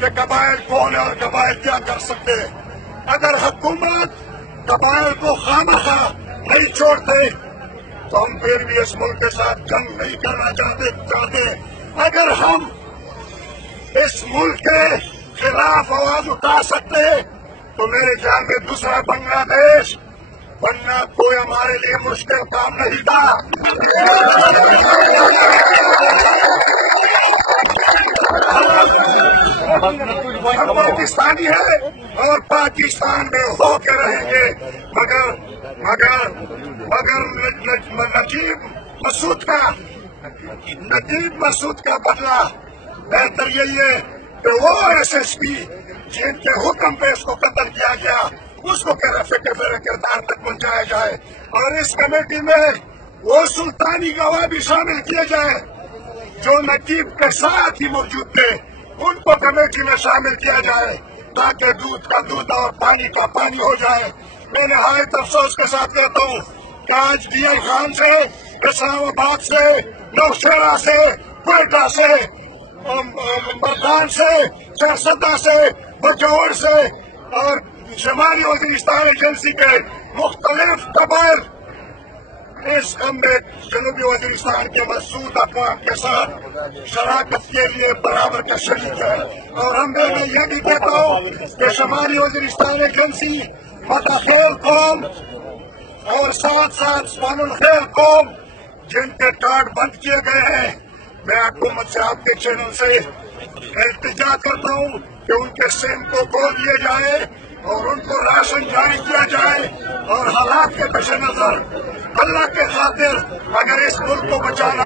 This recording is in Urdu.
کہ قبائل کون ہے اور قبائل کیا کر سکتے ہیں۔ اگر حکومت قبائل کو خامخواہ نہیں چھوڑتے تو ہم پھر بھی اس ملک کے ساتھ جنگ نہیں کرنا چاہتے۔ اگر ہم اس ملک کے خلاف آواز اٹھا سکتے تو میرے خیال میں دوسرا بنگلہ دیش بننا کوئی ہمارے لیے مشکل کام نہیں تھا۔ ہم پاکستانی ہیں اور پاکستان میں ہو کے رہیں گے، مگر نجیب مسعود کا بدلہ بہتر یہی ہے کہ وہ SSP جن کے حکم پہ اس کو قتل کیا گیا اس کو کردار تک پہنچایا جائے، اور اس کمیٹی میں وہ سلطانی گواہ بھی شامل کیے جائے جو نجیب کے ساتھ ہی موجود تھے، ان کو کمیٹی میں شامل کیا جائے تاکہ دودھ کا دودھ اور پانی کا پانی ہو جائے۔ میں نہایت افسوس کے ساتھ کہتا ہوں کہ آج DL خان سے، اسلام آباد سے، نوشہرہ سے، کوئٹہ سے، مردان سے، سرسدہ سے، بجور سے اور شمالی وزیرستان ایجنسی کے مختلف قبائل اس ہم نے جنوبی وزیرستان کے مسعود اقوام کے ساتھ شراکت کے لیے برابر کا شریک ہے، اور میں یہ بھی کہتا ہوں کہ شمالی وزیرستان ایجنسی فتح خیل قوم اور ساتھ سبحان الخیر قوم جن کے کارڈ بند کیے گئے ہیں، میں حکومت سے آپ کے چینل سے التجا کرتا ہوں کہ ان کے سیم کو کھول دیے جائے اور ان کو راشن جاری کیا جائے، اور حالات کے پیش نظر اللہ کے خاطر اگر اس ملک کو بچانا